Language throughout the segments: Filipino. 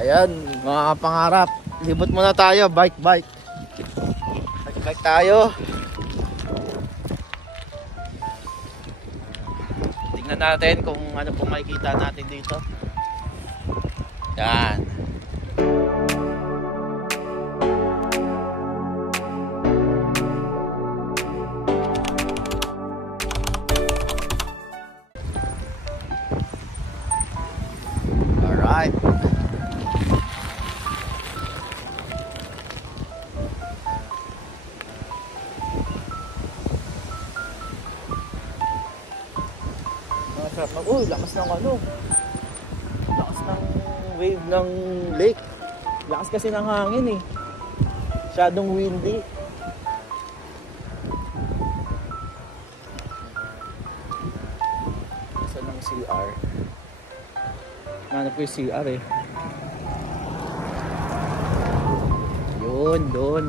Ayan, mga kapangarap. Libot muna tayo, bike. Bike tayo. Tingnan natin kung ano po makikita natin dito. Yan. Alright. Uy, lakas ng ano. Lakas ng wave ng lake. Lakas kasi ng hangin eh. Masyadong windy. Isa ng CR. Ano po yung CR eh. Yun, doon.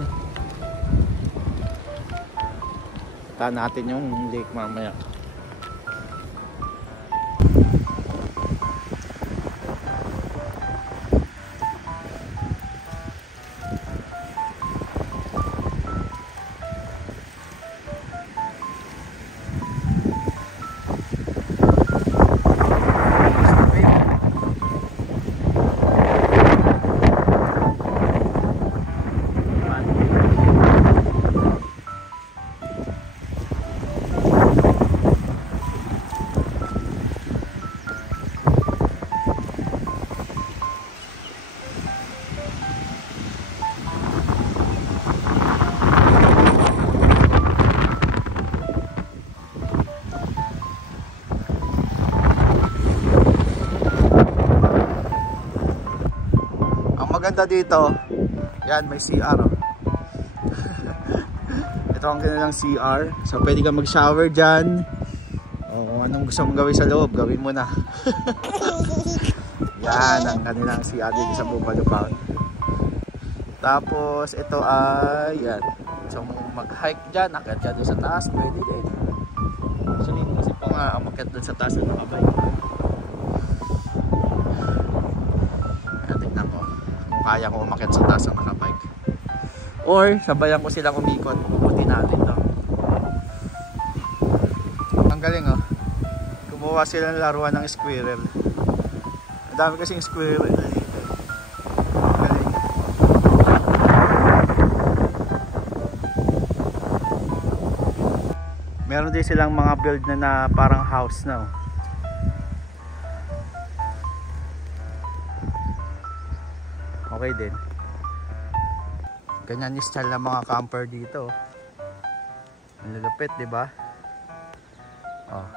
Punta natin yung lake mamaya. Maganda dito, yan may CR oh. Ito ang kanilang CR. So pwede ka mag shower dyan o kung anong gusto mong gawin sa loob, gawin mo na. Yan ang kanilang CR dito sa Bupalo Pound. Tapos ito ay yan, so mag hike dyan, akit dyan doon sa taas, pwede din. Actually kasi pa nga umakyat doon sa taas na nakabike. Kaya ko umakyat sa taas ang nakabike. Or sabayan ko silang umikot. Puputi natin to. Ang galing oh. Kumuha sila ng laruan ng squirrel. Ang dami kasing squirrel dito. Ang galing. Meron din silang mga build na parang house na oh. Okay din. Ganyan yung style ng mga camper dito. Ang lulupit, di ba? Oh.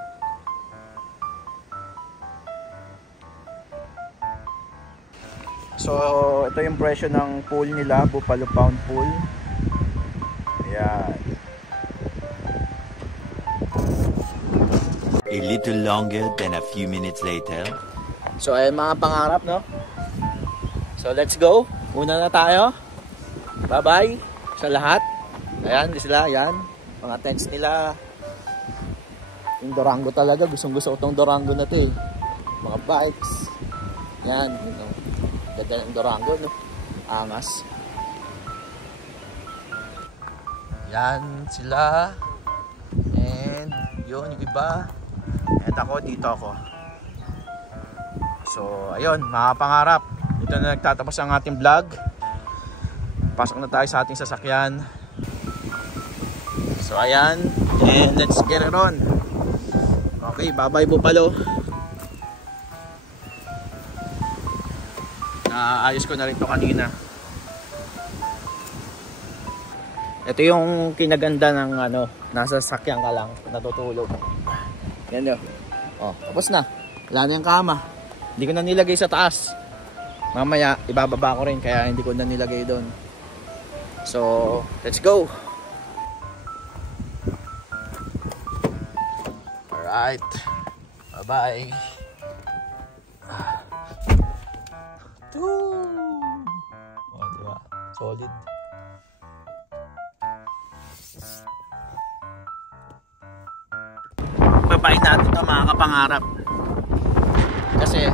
So, ito yung presyo ng pool nila, Bupalo Pound Pool. Ayan. A little longer than a few minutes later. So, ayan mga pangarap, no? So let's go. Una na tayo. Bye-bye sa lahat. Ayan, sila, ayan. Mga tents nila. Yung Durango talaga. Gustong-gusto ko itong Durango na ito eh. Mga bikes. Ayan. Ganda ng Durango, no? Angas. Ayan sila. And yun, yung iba. And ako, dito ako. So, ayun, mga pangarap. Ito na nagtatapos ang ating vlog. Pasok na tayo sa ating sasakyan. So ayan, and let's get it on. Okay, bye-bye Bupalo. Naayos ko na rin to kanina. Ito yung kinaganda ng ano, nasa sasakyan ka lang, natutulog. Yan yun. Oh, tapos na. Wala na yung kama. Hindi ko na nilagay sa taas. Mamaya, ibababa ko rin kaya hindi ko na nilagay doon. So, let's go! Alright. Bye-bye. Oh, diba? Solid. Babain natin ito mga kapangarap. Kasi,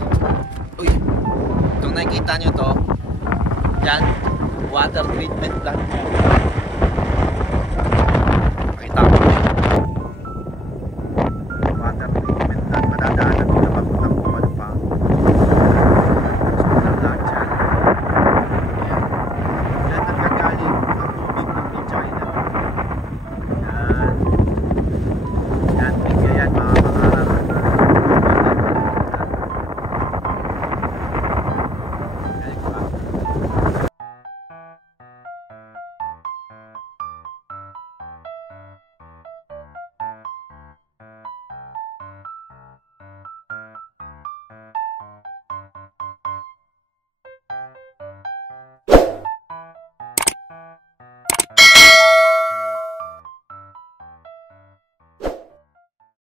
uy, itong Kung nakikita nyo to, yan, water treatment plant. Pakita ko.